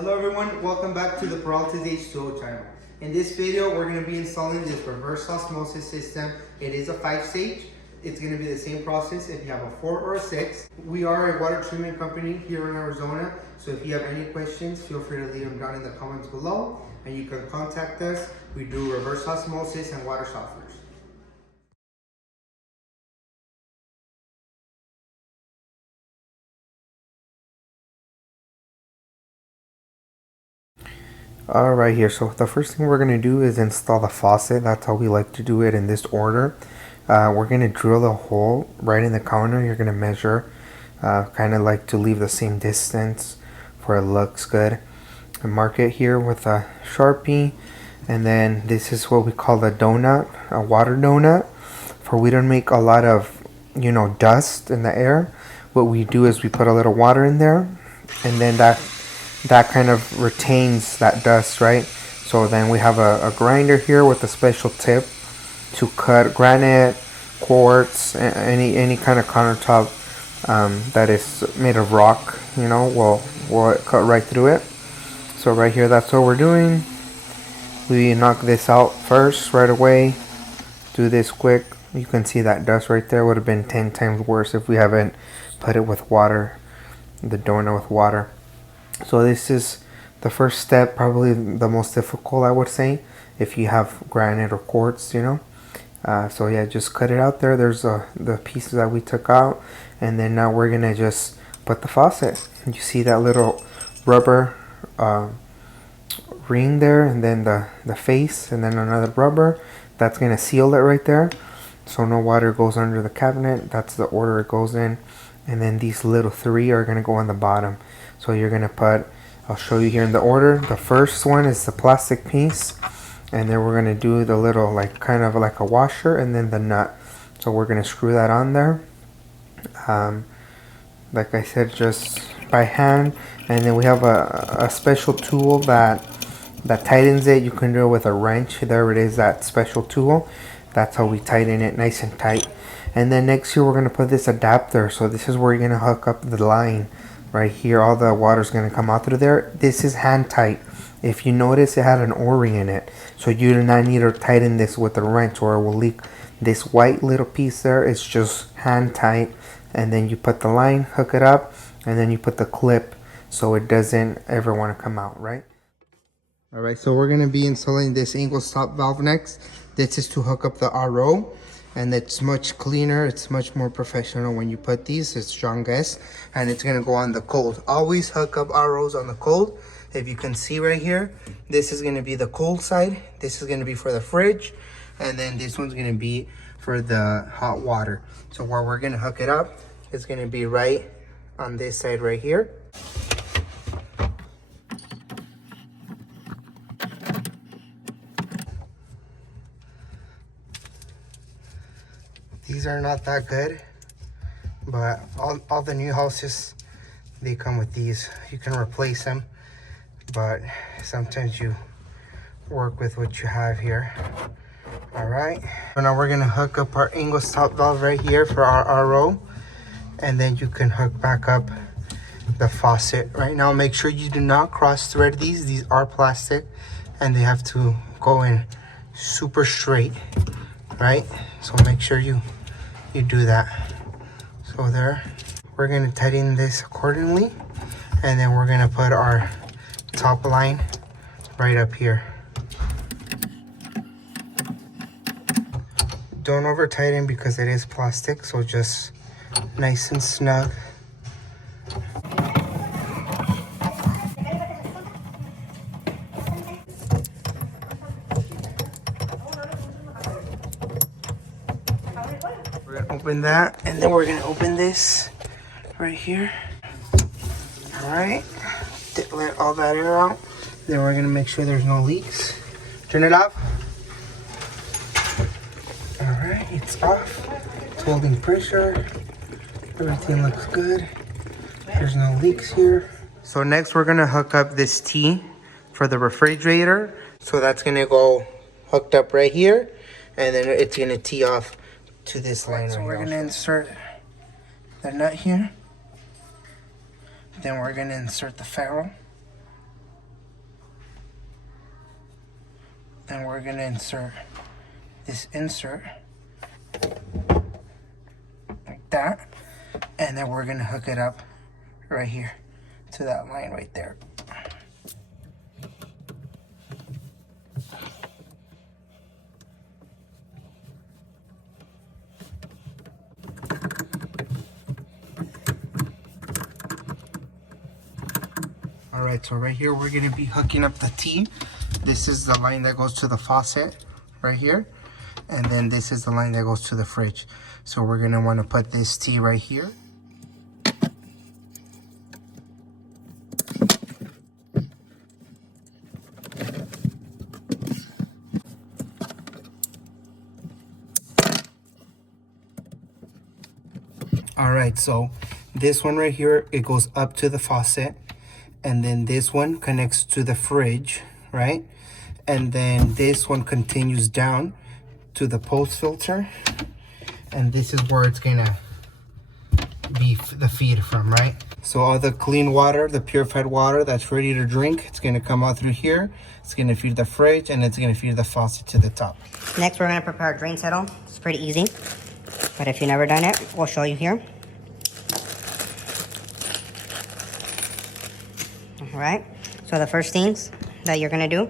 Hello everyone, welcome back to the Peralta H2O channel. In this video, we're going to be installing this reverse osmosis system. It is a 5-stage. It's going to be the same process if you have a 4 or a 6. We are a water treatment company here in Arizona, so if you have any questions, feel free to leave them down in the comments below, and you can contact us. We do reverse osmosis and water softeners. Alright here, so the first thing we're going to do is install the faucet. That's how we like to do it in this order. We're going to drill a hole right in the counter. You're going to measure, kind of like to leave the same distance for it looks good. And mark it here with a Sharpie. And then this is what we call the donut, a water donut. For we don't make a lot of, dust in the air. What we do is we put a little water in there, and then that kind of retains that dust, right? So then we have a grinder here with a special tip to cut granite, quartz, any kind of countertop that is made of rock, we'll cut right through it. So right here, that's what we're doing. We knock this out first right away. Do this quick. You can see that dust right there would have been 10 times worse if we haven't put it with water, the donut with water. So this is the first step, probably the most difficult, I would say, if you have granite or quartz, So yeah, just cut it out there. There's the pieces that we took out, and then now we're gonna just put the faucet. You see that little rubber ring there, and then the face, and then another rubber. That's gonna seal it right there, so no water goes under the cabinet. That's the order it goes in. And then these little 3 are gonna go on the bottom. So you're gonna put, I'll show you here in the order. The first one is the plastic piece, and then we're gonna do the little kind of like a washer, and then the nut. So we're gonna screw that on there. Like I said, just by hand. And then we have a special tool that tightens it. You can do it with a wrench. There it is, that special tool. That's how we tighten it nice and tight. And then next here we're gonna put this adapter. So this is where you're gonna hook up the line. Right here, all the water's gonna come out through there. This is hand tight. If you notice, it had an O-ring in it, so you do not need to tighten this with a wrench or it will leak. This white little piece there is just hand tight, and then you put the line, hook it up, and then you put the clip so it doesn't ever want to come out, right? All right, so we're gonna be installing this angle stop valve next. This is to hook up the RO. And it's much cleaner, it's much more professional when you put these. It's John Guest, and it's gonna go on the cold. Always hook up ROs on the cold. If you can see right here, this is gonna be the cold side, this is gonna be for the fridge, and then this one's gonna be for the hot water. So where we're gonna hook it up is gonna be right on this side right here. These are not that good, but all the new houses, they come with these. You can replace them, but sometimes you work with what you have here. All right, so now we're gonna hook up our angle stop valve right here for our RO, and then you can hook back up the faucet. Right now, make sure you do not cross thread these. These are plastic, and they have to go in super straight, right? So make sure you do that. So there, we're gonna tighten this accordingly, and then we're gonna put our top line right up here. Don't over tighten because it is plastic, so just nice and snug. We're gonna open that, and then we're gonna open this right here. All right, let all that air out. Then we're gonna make sure there's no leaks. Turn it off. All right, it's off. It's holding pressure. Everything looks good. There's no leaks here. So next we're gonna hook up this T for the refrigerator. So that's gonna go hooked up right here, and then it's gonna tee off to this line. So we're gonna insert the nut here. Then we're gonna insert the ferrule. and we're gonna insert this insert like that, and then we're gonna hook it up right here to that line right there. All right, so right here we're gonna be hooking up the T. This is the line that goes to the faucet right here, and then this is the line that goes to the fridge. So we're gonna want to put this T right here. All right, so this one right here, it goes up to the faucet, and then this one connects to the fridge, right? And then this one continues down to the post filter, and this is where it's gonna be the feed from, right? So all the clean water, the purified water that's ready to drink, it's gonna come out through here, it's gonna feed the fridge, and it's gonna feed the faucet to the top. Next, we're gonna prepare a drain settle. It's pretty easy, but if you've never done it, we'll show you here. All right, so the first things that you're gonna do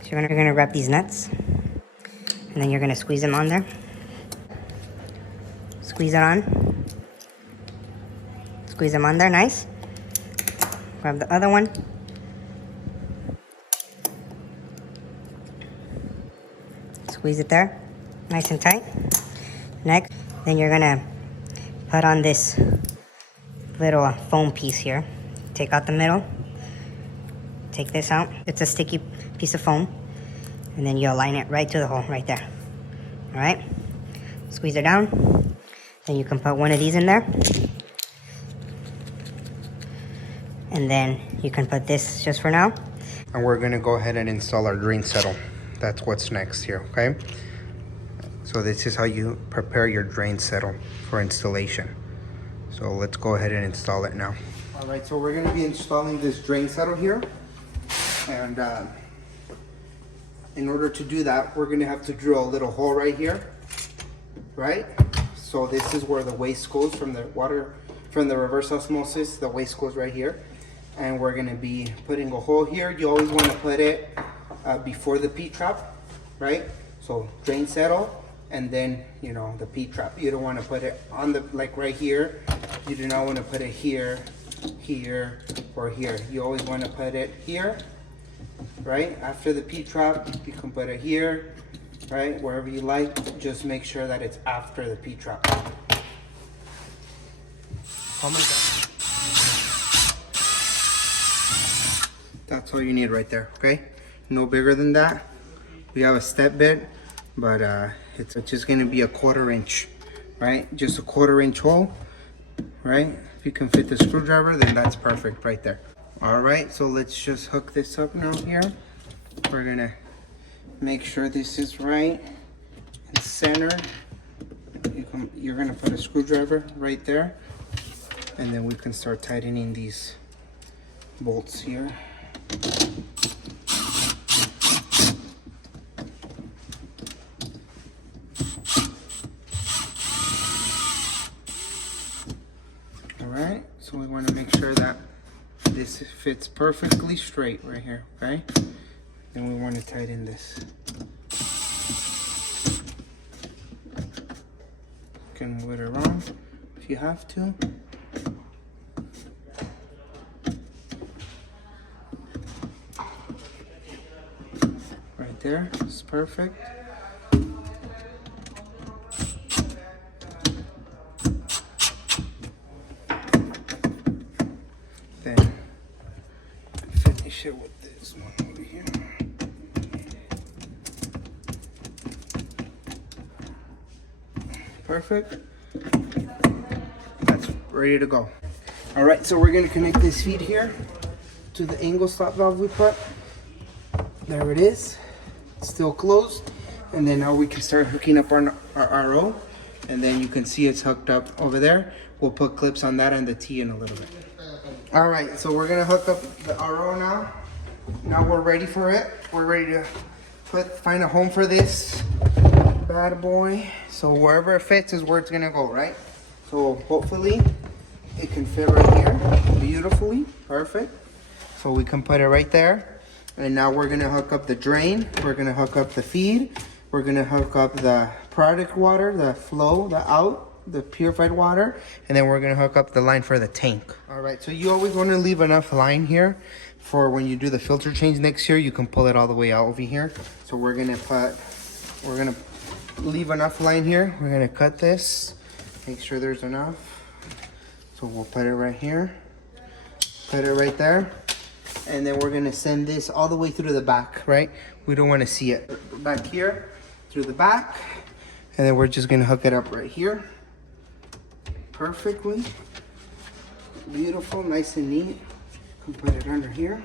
is you're gonna wrap these nuts, and then you're gonna squeeze them on there. Squeeze it on. Squeeze them on there, nice. Grab the other one. Squeeze it there, nice and tight. Next, then you're gonna put on this little foam piece here. Take out the middle. Take this out. It's a sticky piece of foam. And then you align it right to the hole right there. All right? Squeeze it down. Then you can put one of these in there. And then you can put this just for now. And we're gonna go ahead and install our drain settle. That's what's next here, okay? So this is how you prepare your drain settle for installation. So let's go ahead and install it now. All right, so we're gonna be installing this drain settle here. And in order to do that, we're gonna have to drill a little hole right here, right? So this is where the waste goes from the water, from the reverse osmosis, the waste goes right here. And we're gonna be putting a hole here. You always wanna put it before the P-trap, right? So drain settle, and then, you know, the P-trap. You don't wanna put it on the, like right here. You do not wanna put it here, here, or here. You always wanna put it here, right? After the P-trap, you can put it here, right? Wherever you like, just make sure that it's after the P-trap. Oh my God. That's all you need right there, okay? No bigger than that. We have a step bit, but it's just gonna be a 1/4 inch, right? Just a 1/4 inch hole, right? If you can fit the screwdriver, then that's perfect right there. All right, so let's just hook this up now here. We're gonna make sure this is right and centered. You're gonna put a screwdriver right there, and then we can start tightening these bolts here. All right, so we want to make sure that this fits perfectly straight right here, okay? Then we want to tighten this. You can move it around if you have to. Right there, it's perfect. Then finish it with this one over here. Perfect. That's ready to go. All right, so we're gonna connect this feed here to the angle stop valve we put. There it is. It's still closed. And then now we can start hooking up our RO. And then you can see it's hooked up over there. We'll put clips on that and the T in a little bit. All right, so we're gonna hook up the RO now. Now we're ready for it. We're ready to find a home for this bad boy. So wherever it fits is where it's gonna go, right? So hopefully it can fit right here beautifully, perfect. So we can put it right there. And now we're gonna hook up the drain. We're gonna hook up the feed. We're gonna hook up the product water, the flow, the out, the purified water, and then we're gonna hook up the line for the tank. All right, so you always wanna leave enough line here for when you do the filter change next year, you can pull it all the way out over here. So we're gonna leave enough line here. We're gonna cut this, make sure there's enough. So we'll put it right here, put it right there. And then we're gonna send this all the way through the back, right? We don't wanna see it. Back here, through the back. And then we're just gonna hook it up right here. Perfectly. Beautiful, nice and neat. Can put it under here.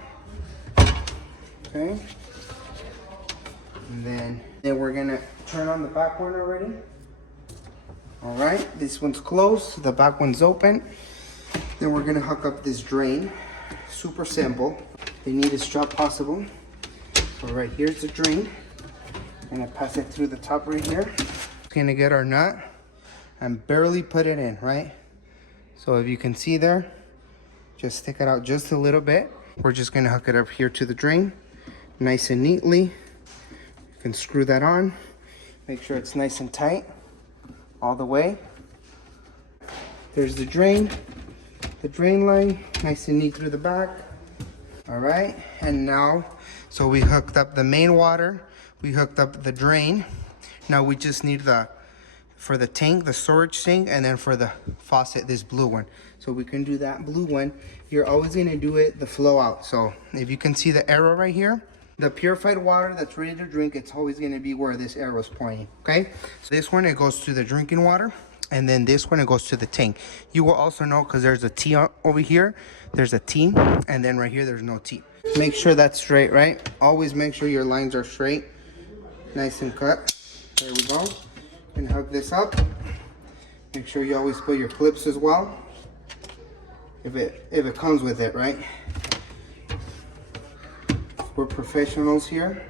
Okay. And then we're gonna turn on the back one already. All right, this one's closed, the back one's open. Then we're gonna hook up this drain. Super simple. The neatest job possible. So right here's the drain. Gonna pass it through the top right here. Gonna get our nut and barely put it in, right? So if you can see there, just stick it out just a little bit. We're just gonna hook it up here to the drain, nice and neatly. You can screw that on. Make sure it's nice and tight all the way. There's the drain line, nice and neat through the back. All right, and now, so we hooked up the main water, we hooked up the drain. Now we just need for the tank, the storage tank, and then for the faucet, this blue one. So we can do that blue one. You're always gonna do it the flow out. So if you can see the arrow right here, the purified water that's ready to drink, it's always gonna be where this arrow is pointing, okay? So this one, it goes to the drinking water. And then this one, it goes to the tank. You will also know, because there's a T over here, there's a T, and then right here, there's no T. Make sure that's straight, right? Always make sure your lines are straight, nice and cut. There we go. And hook this up. Make sure you always put your clips as well. If it comes with it, right? We're professionals here.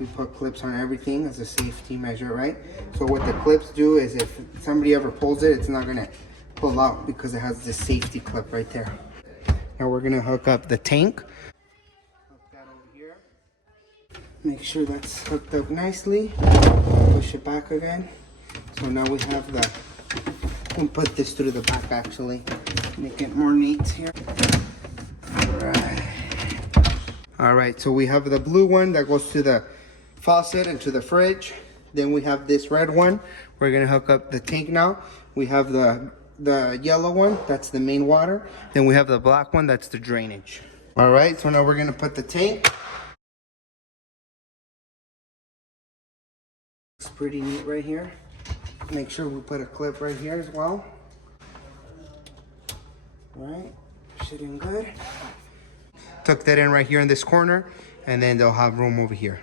We put clips on everything as a safety measure, right? So what the clips do is if somebody ever pulls it, it's not gonna pull out because it has this safety clip right there. Now we're gonna hook up the tank. Hook that over here. Make sure that's hooked up nicely. Push it back again. So now we have we'll put this through the back actually. Make it more neat here. All right, so we have the blue one that goes to the faucet and to the fridge. Then we have this red one. We're gonna hook up the tank now. We have the yellow one, that's the main water. Then we have the black one, that's the drainage. All right, so now we're gonna put the tank. It's pretty neat right here. Make sure we put a clip right here as well. All right, sitting good. Tuck that in right here in this corner, and then they'll have room over here.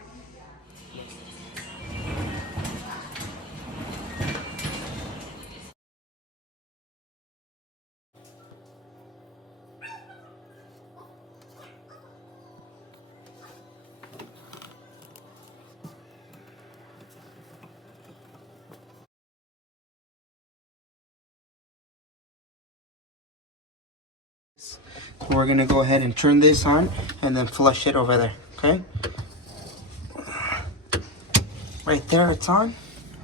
So we're gonna go ahead and turn this on and then flush it over there, okay? Right there, it's on.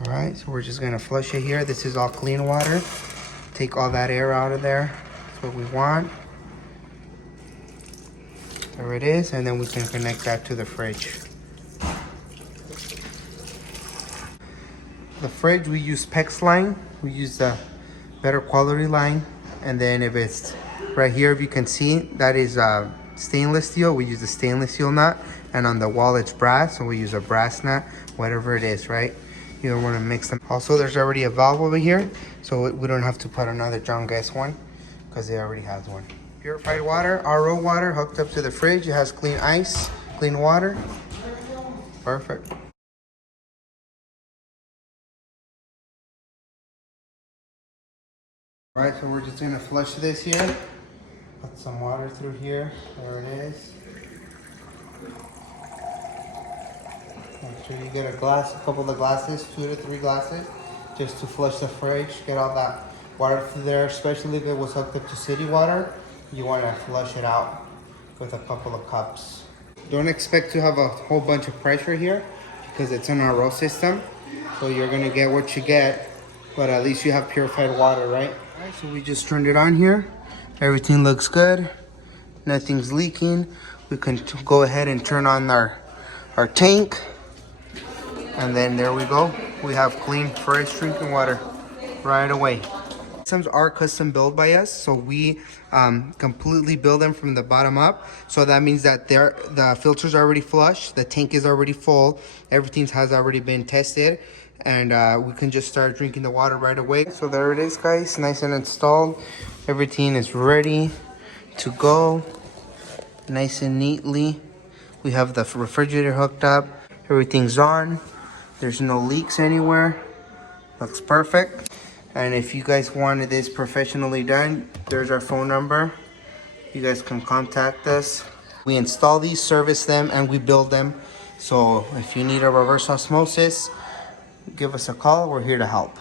All right, so we're just gonna flush it here. This is all clean water. Take all that air out of there. That's what we want. There it is, and then we can connect that to the fridge. The fridge, we use PEX line. We use the better quality line. And then if it's right here, if you can see, that is stainless steel. We use the stainless steel nut. And on the wall, it's brass, so we use a brass nut, whatever it is, right? You don't want to mix them. Also, there's already a valve over here, so we don't have to put another John Guess one, because it already has one. Purified water, RO water, hooked up to the fridge. It has clean ice, clean water. Perfect. All right, so we're just gonna flush this here. Put some water through here. There it is. Make sure you get a couple of glasses, 2 to 3 glasses, just to flush the fridge, get all that water through there, especially if it was hooked up to city water. You want to flush it out with a couple of cups. Don't expect to have a whole bunch of pressure here because it's an RO system. So you're going to get what you get, but at least you have purified water, right? All right, so we just turned it on here. Everything looks good. Nothing's leaking. We can go ahead and turn on our tank. And then there we go. We have clean, fresh drinking water right away. Systems are custom built by us, so we completely build them from the bottom up. So that means that the filters are already flushed, the tank is already full, everything has already been tested, and we can just start drinking the water right away. So there it is, guys, nice and installed. Everything is ready to go, nice and neatly. We have the refrigerator hooked up, everything's on. There's no leaks anywhere. Looks perfect. And if you guys wanted this professionally done, there's our phone number. You guys can contact us. We install these, service them, and we build them. So if you need a reverse osmosis, give us a call. We're here to help.